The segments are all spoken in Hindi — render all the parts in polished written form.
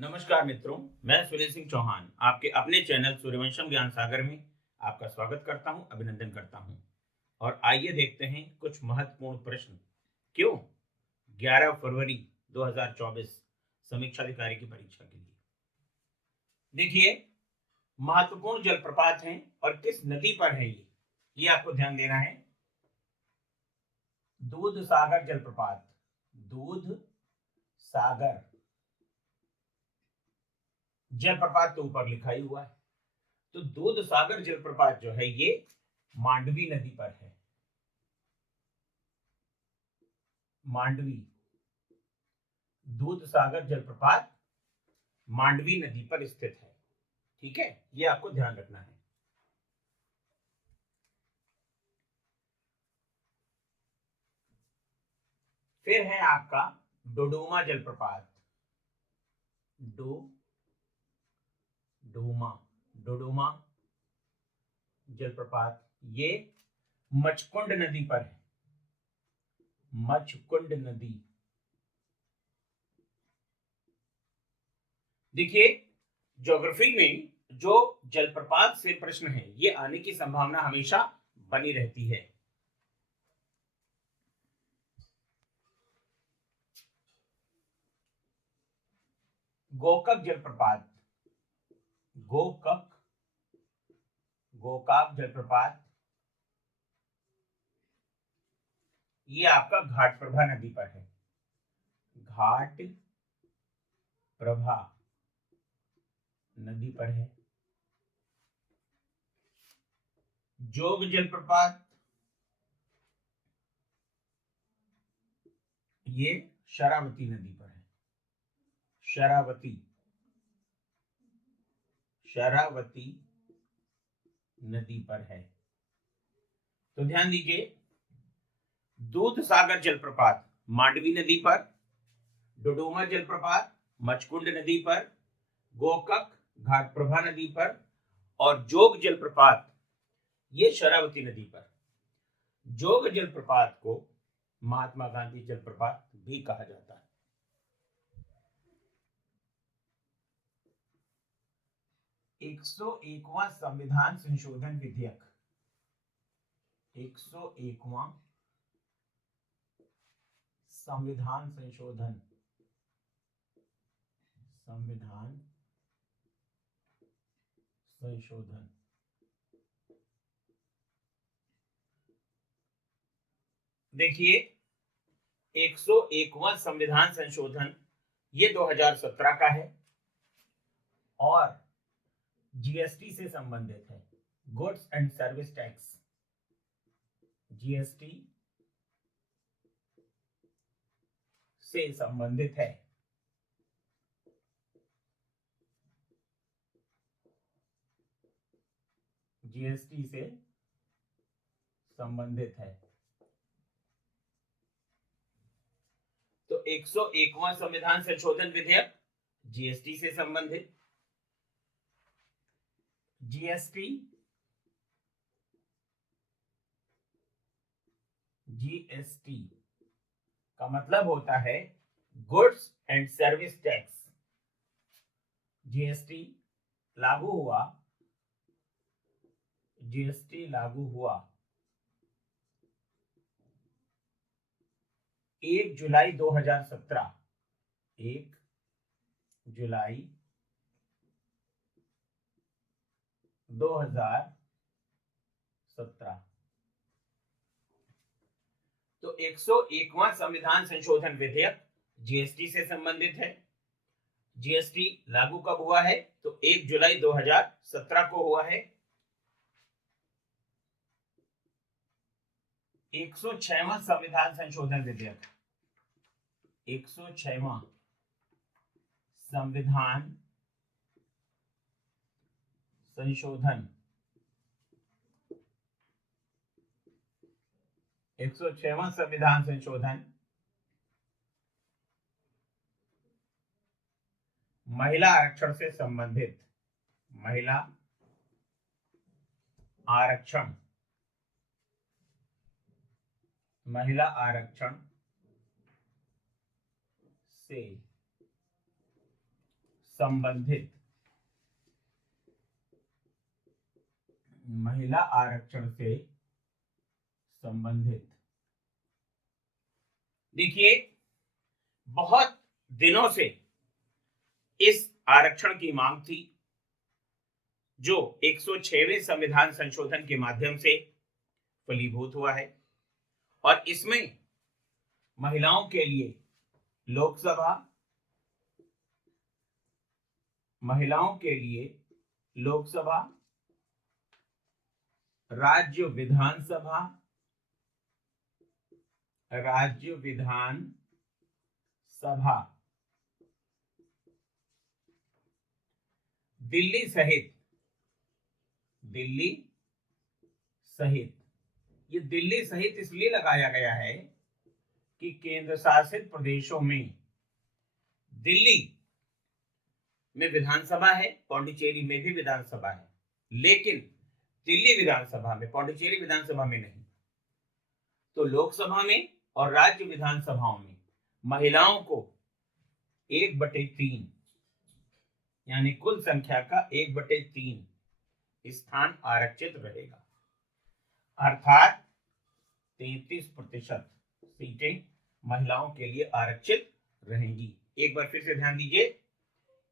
नमस्कार मित्रों, मैं सुरेश सिंह चौहान आपके अपने चैनल सूर्यवंशम ज्ञान सागर में आपका स्वागत करता हूं, अभिनंदन करता हूं। और आइए देखते हैं कुछ महत्वपूर्ण प्रश्न। क्यों 11 फरवरी 2024 समीक्षा अधिकारी की परीक्षा के लिए। देखिए, महत्वपूर्ण जलप्रपात हैं और किस नदी पर है ये आपको ध्यान देना है। दूध सागर जलप्रपात, दूध सागर जलप्रपात के ऊपर लिखा ही हुआ है। तो दूध सागर जलप्रपात जो है ये मांडवी नदी पर है। मांडवी दूध सागर जलप्रपात मांडवी नदी पर स्थित है। ठीक है, ये आपको ध्यान रखना है। फिर है आपका डोडोमा जलप्रपात, डोडोमा जलप्रपात, ये मचकुंड नदी पर है। मचकुंड नदी, देखिए ज्योग्राफी में जो जलप्रपात से प्रश्न है ये आने की संभावना हमेशा बनी रहती है। गोकक जलप्रपात, गोकाक जलप्रपात, ये आपका घाटप्रभा नदी पर है। घाट प्रभा नदी पर है। जोग जलप्रपात, ये शरावती नदी पर है। शरावती नदी पर है। तो ध्यान दीजिए, दूध सागर जलप्रपात मांडवी नदी पर, डोडोमा जलप्रपात मचकुंड नदी पर, गोकक घाटप्रभा नदी पर और जोग जलप्रपात ये शरावती नदी पर। जोग जलप्रपात को महात्मा गांधी जलप्रपात भी कहा जाता है। 101वां संविधान संशोधन विधेयक, 101वां संविधान संशोधन देखिए, 101वां संविधान संशोधन ये 2017 का है और जीएसटी से संबंधित है। Goods and service tax, GST से संबंधित है। जीएसटी से संबंधित है। तो 101वां संविधान संशोधन विधेयक जीएसटी से संबंधित। जीएसटी का मतलब होता है goods and service tax. GST लागू हुआ 1 जुलाई 2017, 1 जुलाई 2017। तो 101वां संविधान संशोधन विधेयक जीएसटी से संबंधित है। जीएसटी लागू कब हुआ है? तो 1 जुलाई 2017 को हुआ है। 106वां संविधान संशोधन विधेयक, 106वां संविधान संशोधन, 106वां संविधान संशोधन महिला आरक्षण से संबंधित, महिला आरक्षण से संबंधित महिला आरक्षण से संबंधित। देखिए, बहुत दिनों से इस आरक्षण की मांग थी, जो 106वें संविधान संशोधन के माध्यम से फलीभूत हुआ है, और इसमें महिलाओं के लिए लोकसभा, महिलाओं के लिए लोकसभा, राज्य विधानसभा, राज्य विधानसभा, दिल्ली सहित ये दिल्ली सहित इसलिए लगाया गया है कि केंद्र शासित प्रदेशों में दिल्ली में विधानसभा है, पौंडीचेरी में भी विधानसभा है, लेकिन दिल्ली विधानसभा में, पौंडीचेरी विधानसभा में नहीं। तो लोकसभा में और राज्य विधानसभाओं में महिलाओं को 1/3 यानी कुल संख्या का 1/3 स्थान आरक्षित रहेगा, अर्थात 33% सीटें महिलाओं के लिए आरक्षित रहेंगी। एक बार फिर से ध्यान दीजिए,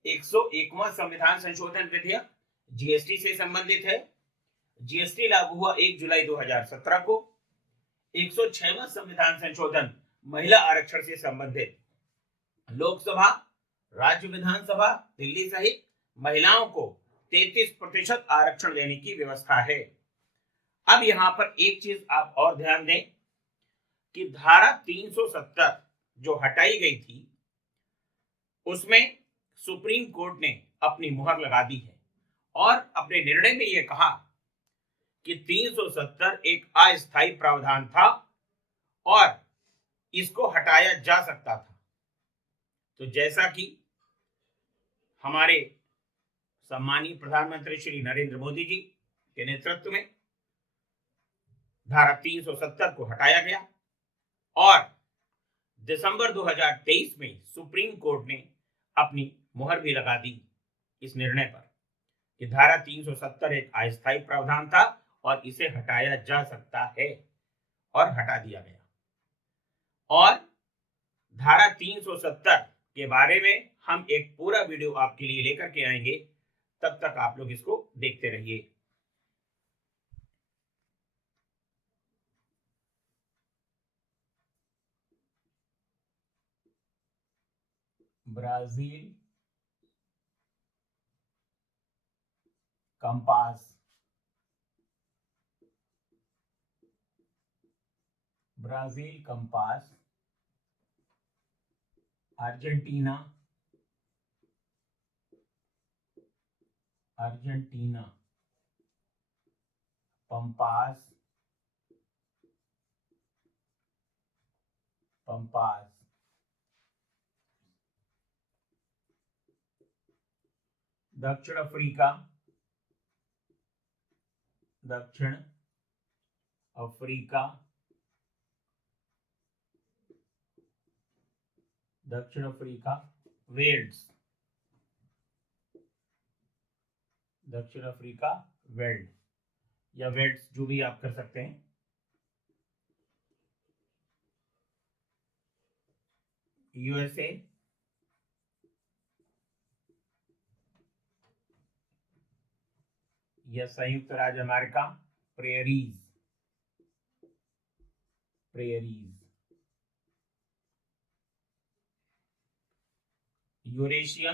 101वां संविधान संशोधन विधेयक जीएसटी से संबंधित है। जीएसटी लागू हुआ 1 जुलाई 2017 को। 106वां संविधान संशोधन महिला आरक्षण से संबंधित लोकसभा, राज्य विधानसभा, दिल्ली सहित महिलाओं को 33% आरक्षण देने की व्यवस्था है। अब यहां पर एक चीज आप और ध्यान दें कि धारा 370 जो हटाई गई थी, उसमें सुप्रीम कोर्ट ने अपनी मुहर लगा दी है और अपने निर्णय में यह कहा कि 370 एक अस्थायी प्रावधान था और इसको हटाया जा सकता था। तो जैसा कि हमारे सम्मानीय प्रधानमंत्री श्री नरेंद्र मोदी जी के नेतृत्व में धारा 370 को हटाया गया और दिसंबर 2023 में सुप्रीम कोर्ट ने अपनी मुहर भी लगा दी इस निर्णय पर कि धारा 370 एक अस्थायी प्रावधान था और इसे हटाया जा सकता है, और हटा दिया गया। और धारा 370 के बारे में हम एक पूरा वीडियो आपके लिए लेकर के आएंगे, तब तक आप लोग इसको देखते रहिए। Brazil compass, Brazil campos, Argentina, Argentina pampas, pampas, दक्षिण अफ्रीका, दक्षिण अफ्रीका, दक्षिण अफ्रीका, वेल्स, दक्षिण अफ्रीका वेल्ड या वेल्स, जो भी आप कर सकते हैं। यूएसए, या संयुक्त राज्य America, prairies, prairies, Eurasia,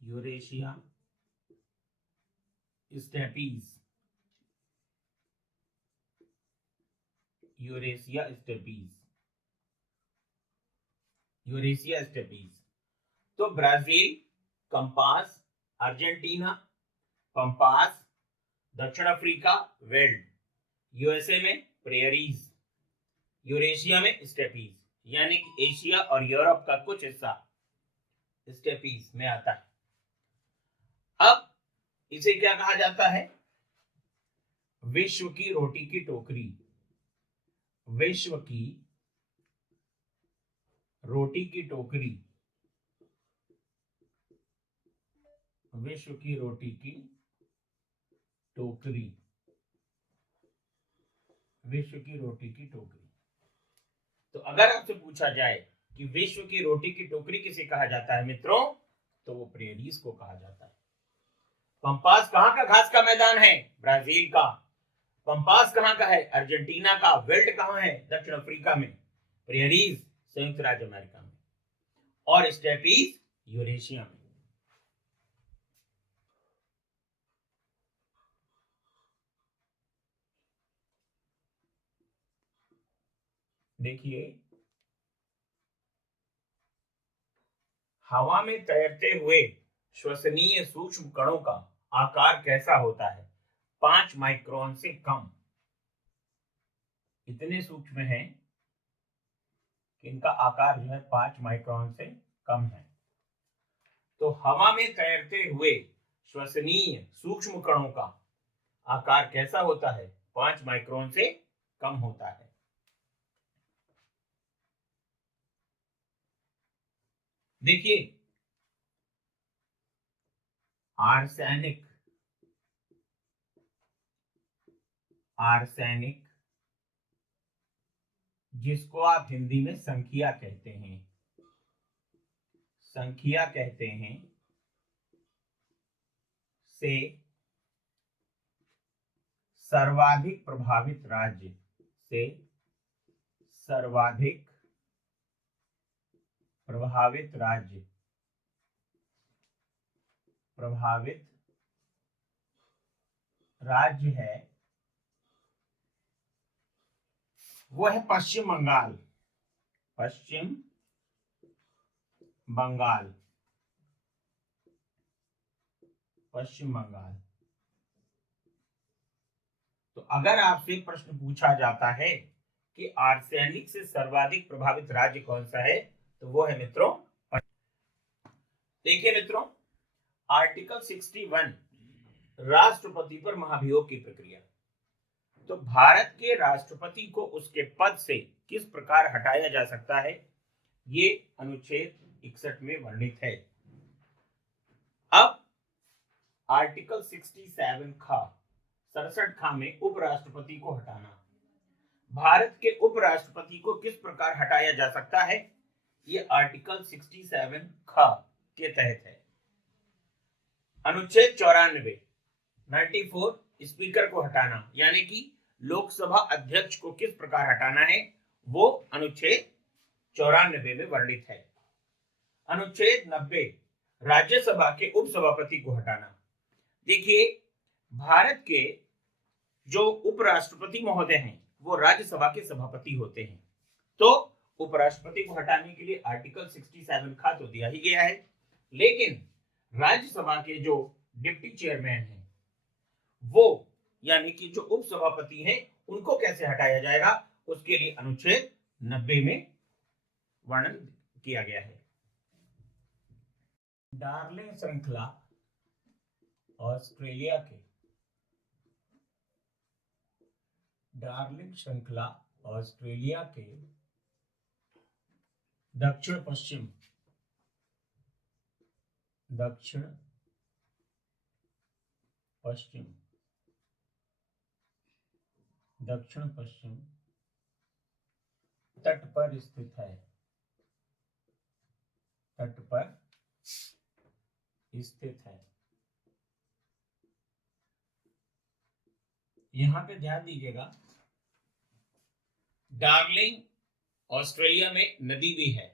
Eurasia steppes, Eurasia steppes, Eurasia steppes. तो ब्राजील कंपास, अर्जेंटीना पंपास, दक्षिण अफ्रीका वेल्ड, यूएसए में प्रेयरीज, यूरेशिया में स्टेपीज, यानी कि एशिया और यूरोप का कुछ हिस्सा स्टेपीज में आता है। अब इसे क्या कहा जाता है? विश्व की रोटी की टोकरी, विश्व की रोटी की टोकरी, विश्व की रोटी की टोकरी, विश्व की रोटी की टोकरी। तो अगर आपसे पूछा जाए कि विश्व की रोटी की टोकरी किसे कहा जाता है मित्रों, तो वो प्रेरीज को कहा जाता है। पंपास कहाँ का घास का मैदान है? ब्राजील का। पंपास कहाँ का है? अर्जेंटीना का। वेल्ट कहाँ है? दक्षिण अफ्रीका में। प्रेरीज संयुक्त राज्य अमेरिका में, और स्टेपीज यूरेशिया में। देखिए, हवा में तैरते हुए श्वसनीय सूक्ष्म कणों का आकार कैसा होता है? 5 माइक्रोन से कम। इतने सूक्ष्म है कि इनका आकार जो है 5 माइक्रोन से कम है। तो हवा में तैरते हुए श्वसनीय सूक्ष्म कणों का आकार कैसा होता है? 5 माइक्रोन से कम होता है। देखिए, आर्सेनिक, आर्सेनिक जिसको आप हिंदी में संखिया कहते हैं, संखिया कहते हैं, से सर्वाधिक प्रभावित राज्य, से सर्वाधिक प्रभावित राज्य, प्रभावित राज्य है वो है पश्चिम बंगाल। पश्चिम बंगाल, पश्चिम बंगाल। तो अगर आपसे प्रश्न पूछा जाता है कि आर्सेनिक से सर्वाधिक प्रभावित राज्य कौन सा है, तो वो है मित्रों। देखिए मित्रों, आर्टिकल 61 राष्ट्रपति पर महाभियोग की प्रक्रिया। तो भारत के राष्ट्रपति को उसके पद से किस प्रकार हटाया जा सकता है, ये अनुच्छेद 61 में वर्णित है। अब आर्टिकल 67 खा, 67 खा में उपराष्ट्रपति को हटाना। भारत के उपराष्ट्रपति को किस प्रकार हटाया जा सकता है, ये आर्टिकल 67 खा के तहत है। अनुच्छेद 94, 94 स्पीकर को हटाना, यानी कि लोकसभा अध्यक्ष को किस प्रकार हटाना है, वो अनुच्छेद 94 में वर्णित है। अनुच्छेद 90 राज्यसभा के उपसभापति को हटाना। देखिए, भारत के जो उपराष्ट्रपति महोदय हैं वो राज्यसभा के सभापति होते हैं। तो उपराष्ट्रपति को हटाने के लिए आर्टिकल 67 खा तो दिया ही गया है, लेकिन राज्यसभा के जो डिप्टी चेयरमैन हैं वो, यानी कि जो उपसभापति हैं, उनको कैसे हटाया जाएगा, उसके लिए अनुच्छेद 90 में वर्णन किया गया है। डार्लिंग श्रृंखला ऑस्ट्रेलिया के, डार्लिंग श्रृंखला ऑस्ट्रेलिया के दक्षिण पश्चिम, दक्षिण पश्चिम, दक्षिण पश्चिम तट पर स्थित है, तट पर स्थित है। यहां पे ध्यान दीजिएगा, डार्लिंग ऑस्ट्रेलिया में नदी भी है,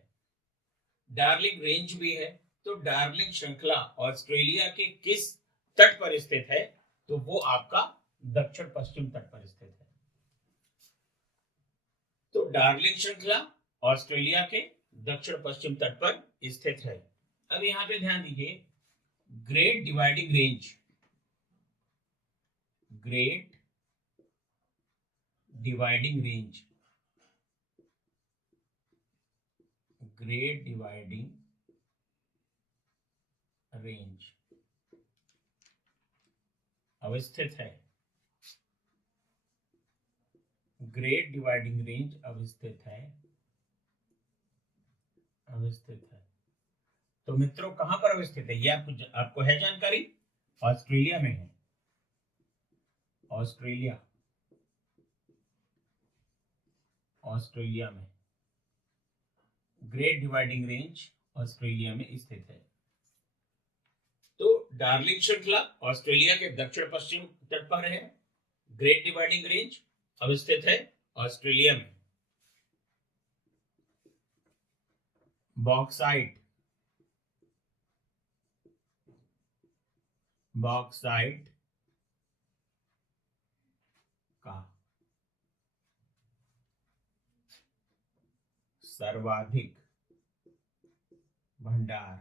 डार्लिंग रेंज भी है। तो डार्लिंग श्रृंखला ऑस्ट्रेलिया के किस तट पर स्थित है, तो वो आपका दक्षिण पश्चिम तट पर स्थित है। तो डार्लिंग श्रृंखला ऑस्ट्रेलिया के दक्षिण पश्चिम तट पर स्थित है। अब यहां पे ध्यान दीजिए, great dividing range, great dividing range, great dividing range अवस्थित है, ग्रेट डिवाइडिंग रेंज अवस्थित है अवस्थित है। तो मित्रों कहां पर अवस्थित है ये आपको है जानकारी? ऑस्ट्रेलिया में है। ऑस्ट्रेलिया, ऑस्ट्रेलिया में ग्रेट डिवाइडिंग रेंज ऑस्ट्रेलिया में स्थित है। तो डार्लिंग श्रृंखला ऑस्ट्रेलिया के दक्षिण पश्चिम तट पर है। ग्रेट डिवाइडिंग रेंज अवस्थित है ऑस्ट्रेलिया में। बॉक्साइट, बॉक्साइट का सर्वाधिक भंडार,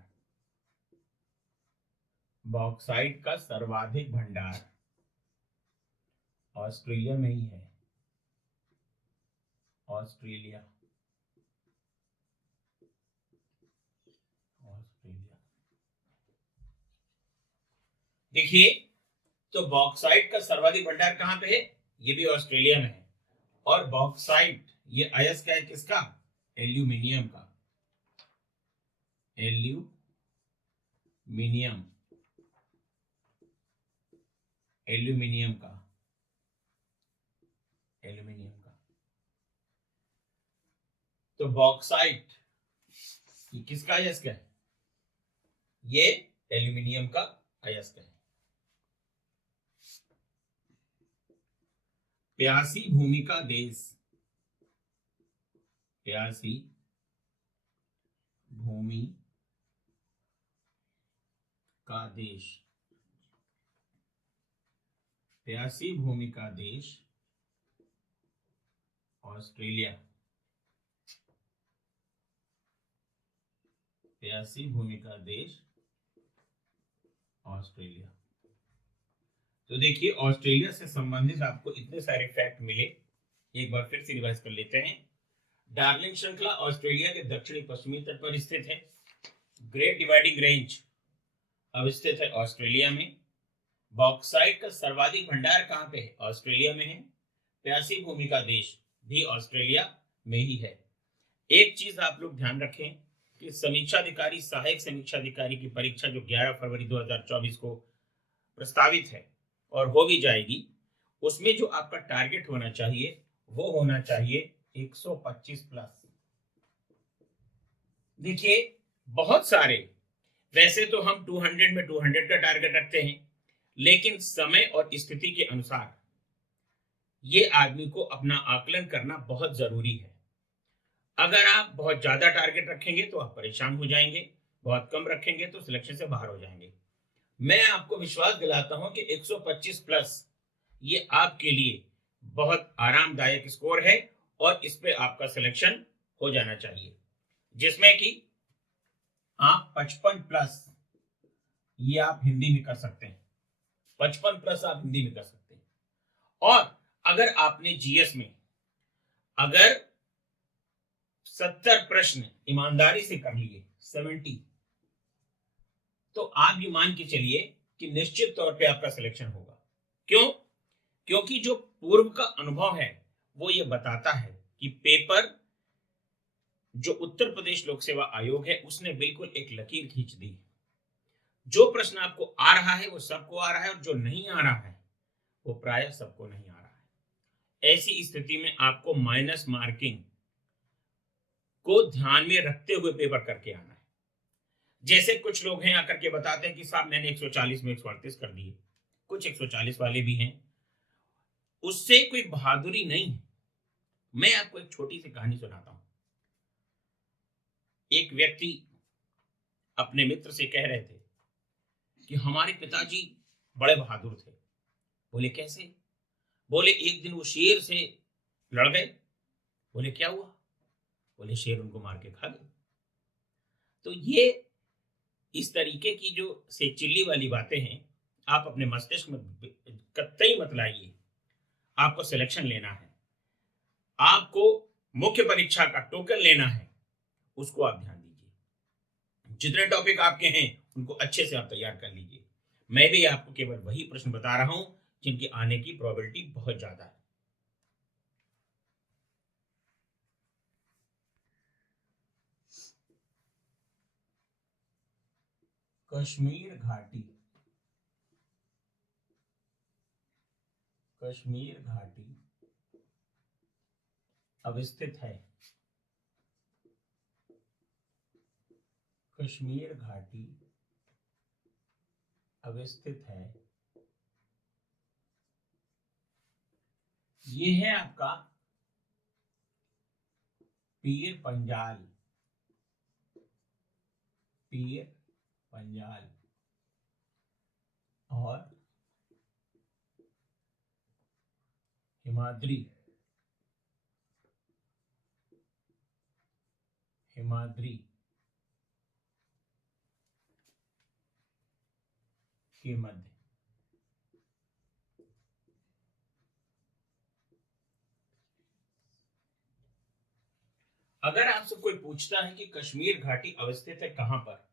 बॉक्साइट का सर्वाधिक भंडार ऑस्ट्रेलिया में ही है। Australia, Australia. देखिए, तो बॉक्साइट का सर्वाधिक भंडार कहां पे है? ये भी ऑस्ट्रेलिया में है। और बॉक्साइट ये अयस्क है किसका? एल्यूमिनियम का। एल्यूमिनियम, एल्यूमिनियम का, एल्यूमिनियम का। तो बॉक्साइट ये किसका अयस्क है? ये एल्यूमिनियम का अयस्क है। प्यासी भूमि का देश, प्यासी भूमि का देश, प्यासी भूमि का देश ऑस्ट्रेलिया। प्यासी भूमि का देश ऑस्ट्रेलिया। तो देखिए, ऑस्ट्रेलिया से संबंधित आपको इतने सारे फैक्ट मिले, एक बार फिर से रिवाइज कर लेते हैं। डार्लिंग श्रृंखला ऑस्ट्रेलिया के दक्षिणी पश्चिमी तट पर स्थित है। ग्रेट डिवाइडिंग रेंज अवस्थित है ऑस्ट्रेलिया में। बॉक्साइट का सर्वाधिक भंडार कहां पे है? ऑस्ट्रेलिया में है। प्यासी भूमि का देश भी ऑस्ट्रेलिया में ही है। एक चीज आप लोग ध्यान रखें कि समीक्षाधिकारी, सहायक समीक्षाधिकारी की परीक्षा जो 11 फरवरी 2024 को प्रस्तावित है और हो भी जाएगी, उसमें जो आपका टारगेट होना चाहिए वो होना चाहिए 125 प्लस। देखिए, बहुत सारे, वैसे तो हम 200 में 200 का टारगेट रखते हैं, लेकिन समय और स्थिति के अनुसार ये आदमी को अपना आकलन करना बहुत जरूरी है। अगर आप बहुत ज्यादा टारगेट रखेंगे तो आप परेशान हो जाएंगे, बहुत कम रखेंगे तो सिलेक्शन से बाहर हो जाएंगे। मैं आपको विश्वास दिलाता हूं कि 125 प्लस ये आपके लिए बहुत आरामदायक स्कोर है और इस पे आपका सिलेक्शन हो जाना चाहिए, जिसमें कि आप 55 प्लस ये आप हिंदी में कर सकते हैं। 55 प्लस आप हिंदी में कर सकते हैं। और अगर आपने जीएस में अगर 70 प्रश्न ईमानदारी से कर लिए, 70, तो आप ये मान के चलिए कि निश्चित तौर पे आपका सिलेक्शन होगा। क्यों? क्योंकि जो पूर्व का अनुभव है वो ये बताता है कि पेपर जो उत्तर प्रदेश लोक सेवा आयोग है उसने बिल्कुल एक लकीर खींच दी। जो प्रश्न आपको आ रहा है वो सबको आ रहा है, और जो नहीं आ रहा है वो प्रायः सबको नहीं आ रहा है। ऐसी स्थिति में आपको माइनस मार्किंग को ध्यान में रखते हुए पेपर करके आना है। जैसे कुछ लोग हैं आकर के बताते हैं कि साहब मैंने 140 में 138 कर दिए, कुछ 140 वाले भी हैं, उससे कोई बहादुरी नहीं है। मैं आपको एक छोटी सी कहानी सुनाता हूं। एक व्यक्ति अपने मित्र से कह रहे थे कि हमारे पिताजी बड़े बहादुर थे। बोले कैसे? बोले एक दिन वो शेर से लड़ गए। बोले क्या हुआ? बोले शेर उनको मार के खा गया। तो ये इस तरीके की जो सेचिल्ली वाली बातें हैं, आप अपने मस्तिष्क में कतई मत लाइए। आपको सिलेक्शन लेना है, आपको मुख्य परीक्षा का टोकन लेना है, उसको आप ध्यान दीजिए। जितने टॉपिक आपके हैं उनको अच्छे से आप तैयार कर लीजिए। मैं भी आपको केवल वही प्रश्न बता रहा हूं जिनके आने की प्रोबेबिलिटी बहुत ज्यादा है। कश्मीर घाटी, कश्मीर घाटी अवस्थित है, कश्मीर घाटी अवस्थित है। ये है आपका पीर पंजाल, पीर पंजाल और हिमाद्री, हिमाद्री के मध्य। अगर आपसे कोई पूछता है कि कश्मीर घाटी अवस्थित है कहां पर,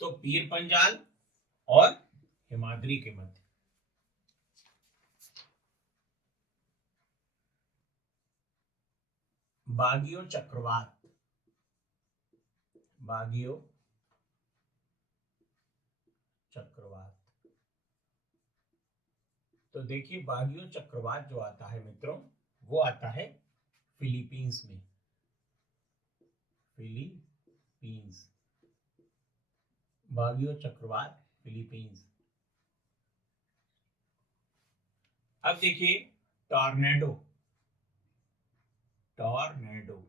तो पीर पंजाल और हिमाद्री के मध्य। बागियो चक्रवात, बागियो चक्रवात। तो देखिए बागियो चक्रवात जो आता है मित्रों, वो आता है फिलीपींस में, फिलीपींस, बागियो चक्रवात फिलीपींस। अब देखिए टॉर्नेडो, टॉर्नेडो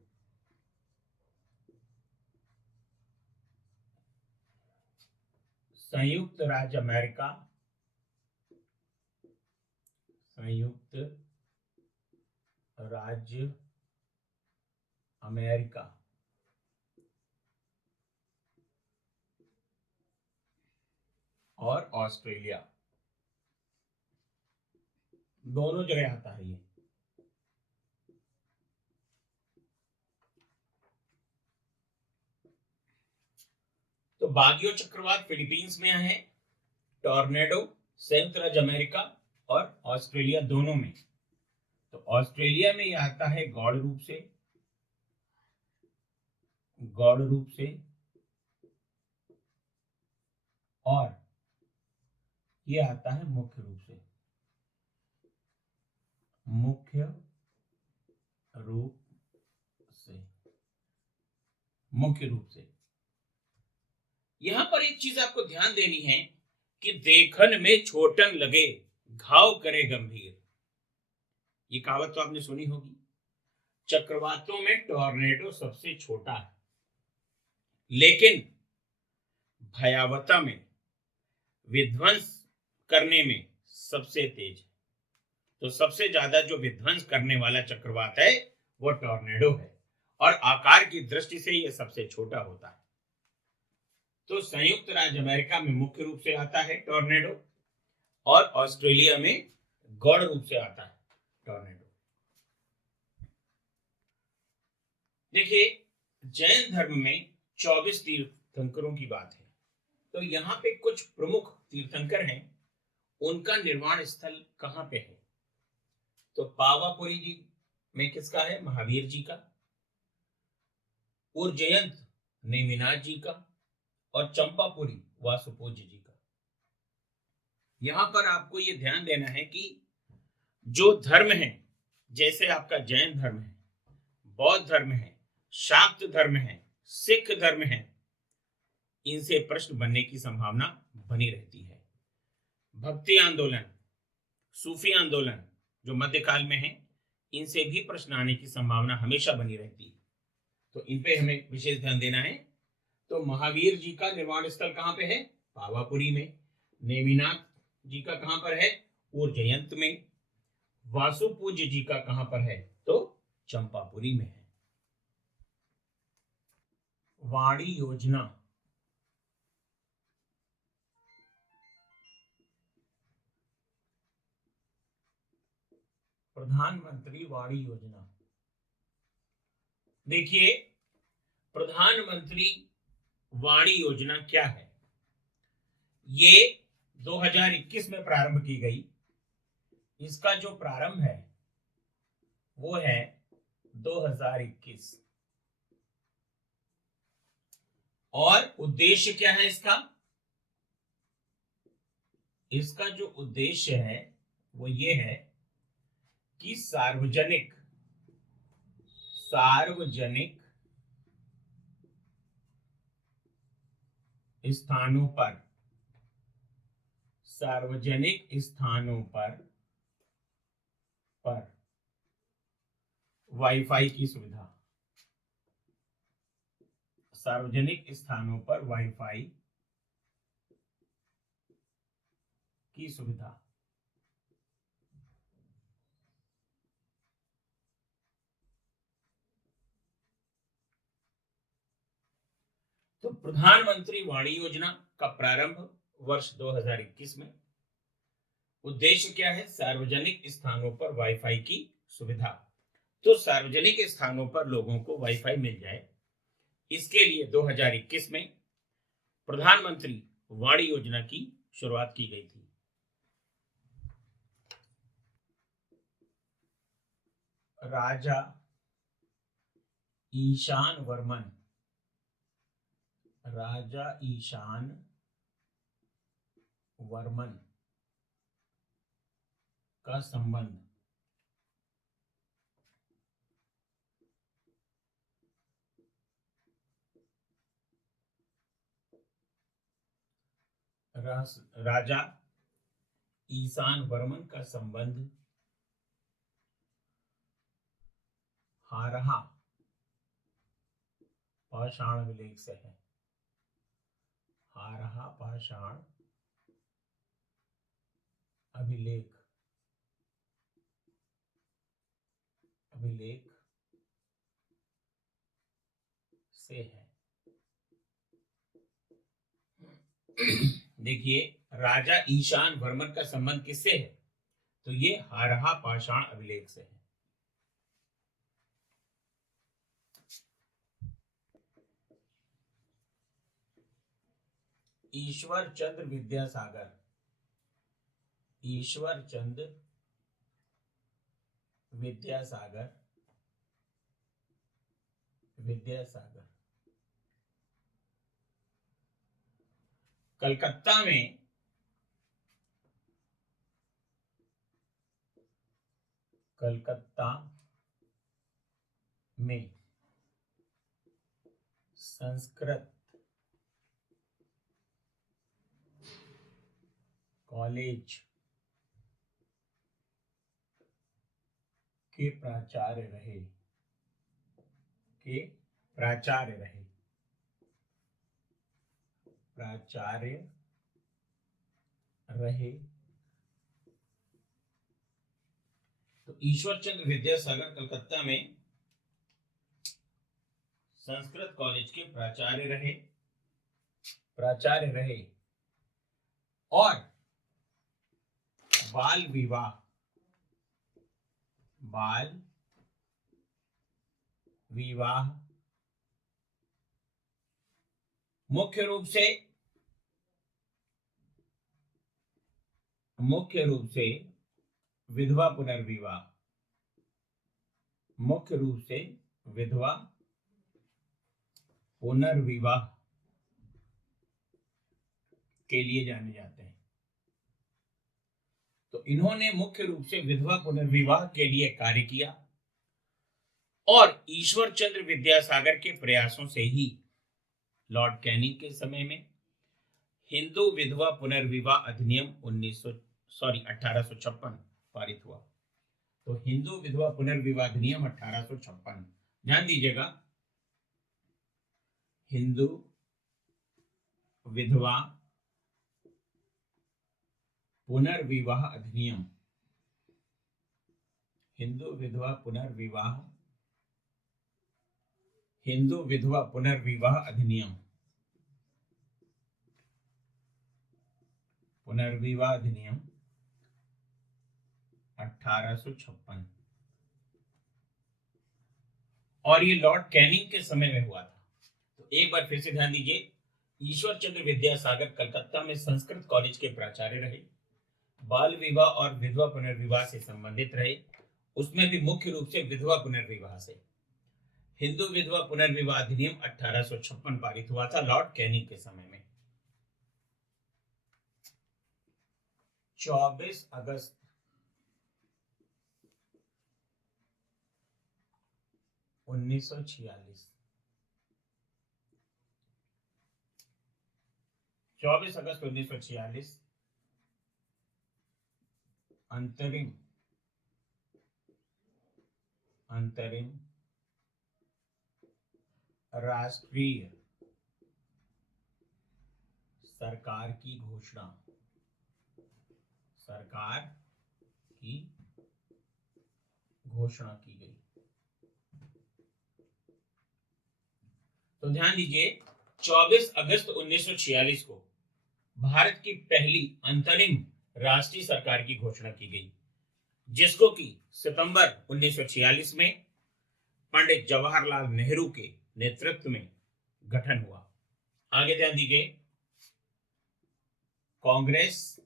संयुक्त राज्य अमेरिका, संयुक्त राज्य अमेरिका और ऑस्ट्रेलिया, दोनों जगह आता है ये। तो बागियो चक्रवात फिलीपींस में है, टॉर्नेडो संयुक्त राज्य अमेरिका और ऑस्ट्रेलिया दोनों में। तो ऑस्ट्रेलिया में ये आता है गौड़ रूप से, गौड़ रूप से, और ये आता है मुख्य रूप से, मुख्य रूप से, मुख्य रूप से। यहां पर एक चीज आपको ध्यान देनी है कि देखन में छोटन लगे घाव करे गंभीर। ये कहावत तो आपने सुनी होगी। चक्रवातों में टॉर्नेडो सबसे छोटा है, लेकिन भयावता में, विध्वंस करने में सबसे तेज है। तो सबसे ज्यादा जो विध्वंस करने वाला चक्रवात है वो टॉर्नेडो है, और आकार की दृष्टि से ये सबसे छोटा होता है। तो संयुक्त राज्य अमेरिका में मुख्य रूप से आता है टॉर्नेडो, और ऑस्ट्रेलिया में गौड़ रूप से आता है टॉर्नेडो। देखिए जैन धर्म में 24 तीर्थंकरों की बात है। तो यहाँ पे कुछ प्रमुख तीर्थंकर हैं, उनका निर्वाण स्थल कहाँ पे है? तो पावापुरी जी में किसका है? महावीर जी का। उज्जयंत नेमिनाथ जी का, और चंपापुरी वासुपूज्य जी का। यहां पर आपको यह ध्यान देना है कि जो धर्म है, जैसे आपका जैन धर्म है, बौद्ध धर्म है, शाक्त धर्म है, सिख धर्म है, इनसे प्रश्न बनने की संभावना बनी रहती है। भक्ति आंदोलन, सूफी आंदोलन जो मध्यकाल में है, इनसे भी प्रश्न आने की संभावना हमेशा बनी रहती है। तो इन पे हमें विशेष ध्यान देना है। तो महावीर जी का निर्वाण स्थल कहाँ पे है? पावापुरी में। नेमिनाथ जी का कहाँ पर है? उज्जयंत में। वासुपूज्य जी का कहाँ पर है? तो चंपापुरी में है। वाणी योजना, प्रधानमंत्री वाणी योजना। देखिए प्रधानमंत्री वाणी योजना क्या है? ये 2021 में प्रारंभ की गई। इसका जो प्रारंभ है वो है 2021, और उद्देश्य क्या है इसका? इसका जो उद्देश्य है वो ये है कि सार्वजनिक स्थानों पर पर वाईफाई की सुविधा, सार्वजनिक स्थानों पर वाईफाई की सुविधा। तो प्रधानमंत्री वाणी योजना का प्रारंभ वर्ष 2021 में। उद्देश्य क्या है? सार्वजनिक स्थानों पर वाईफाई की सुविधा। तो सार्वजनिक स्थानों पर लोगों को वाईफाई मिल जाए, इसके लिए 2021 में प्रधानमंत्री वाणी योजना की शुरुआत की गई थी। राजा ईशान वर्मन का संबंध राजा ईशान वर्मन का संबंध हारहा पाषाण अभिलेख से है। हारहा पाषाण अभिलेख से है। देखिए, राजा ईशान वर्मन का संबंध किससे है? तो ये हारहा पाषाण अभिलेख से है। ईश्वर चंद्र विद्यासागर कलकत्ता में संस्कृत कॉलेज के प्राचार्य रहे। तो ईश्वर चंद्र विद्यासागर कलकत्ता में संस्कृत कॉलेज के प्राचार्य रहे और बाल विवाह मुख्य रूप से विधवा पुनर्विवाह के लिए जाने जाते हैं। तो इन्होंने मुख्य रूप से विधवा पुनर्विवाह के लिए कार्य किया और ईश्वर चंद्र विद्यासागर के प्रयासों से ही लॉर्ड कैनिंग के समय में हिंदू विधवा पुनर्विवाह अधिनियम 1856 पारित हुआ। तो हिंदू विधवा पुनर्विवाह अधिनियम 1856, ध्यान दीजिएगा, हिंदू विधवा पुनर्विवाह अधिनियम 1856 और ये लॉर्ड कैनिंग के समय में हुआ था। तो एक बार फिर से ध्यान दीजिए, ईश्वर चंद्र विद्यासागर कलकत्ता में संस्कृत कॉलेज के प्राचार्य रहे, बाल विवाह और विधवा पुनर्विवाह से संबंधित रहे, उसमें भी मुख्य रूप से विधवा पुनर्विवाह से। हिंदू विधवा पुनर्विवाह अधिनियम 1856 पारित हुआ था लॉर्ड कैनिंग के समय में। 24 अगस्त 1946। 24 अगस्त 1946 अंतरिम राष्ट्रीय सरकार की घोषणा की गई। तो ध्यान दीजिए 24 अगस्त 1946 को भारत की पहली अंतरिम राष्ट्रीय सरकार की घोषणा की गई, जिसको कि सितंबर 1946 में पंडित जवाहरलाल नेहरू के नेतृत्व में गठन हुआ। आगे ध्यान दीजिए, कांग्रेस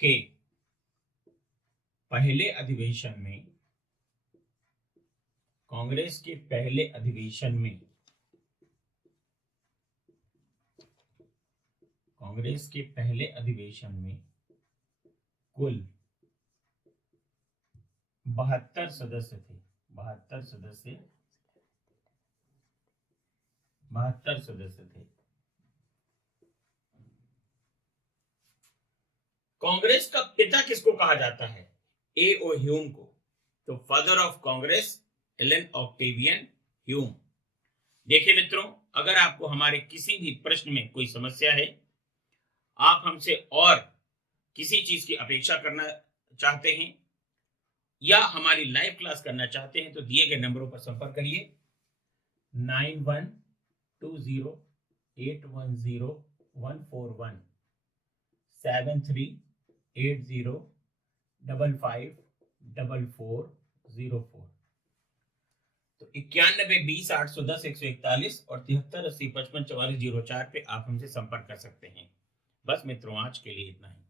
के पहले अधिवेशन में कुल 72 सदस्य थे। 72 सदस्य थे। कांग्रेस का पिता किसको कहा जाता है? ए ओ ह्यूम को। तो father of Congress Allan Octavian Hume. देखिए मित्रों, अगर आपको हमारे किसी भी प्रश्न में कोई समस्या है, आप हमसे और किसी चीज की अपेक्षा करना चाहते हैं या हमारी लाइव क्लास करना चाहते हैं, तो दिए गए नंबरों पर संपर्क करिए 9120810141 7380554404। तो 91208110 और 7380554404 पे आप हमसे संपर्क कर सकते हैं। बस मित्रों, आज के लिए इतना ही।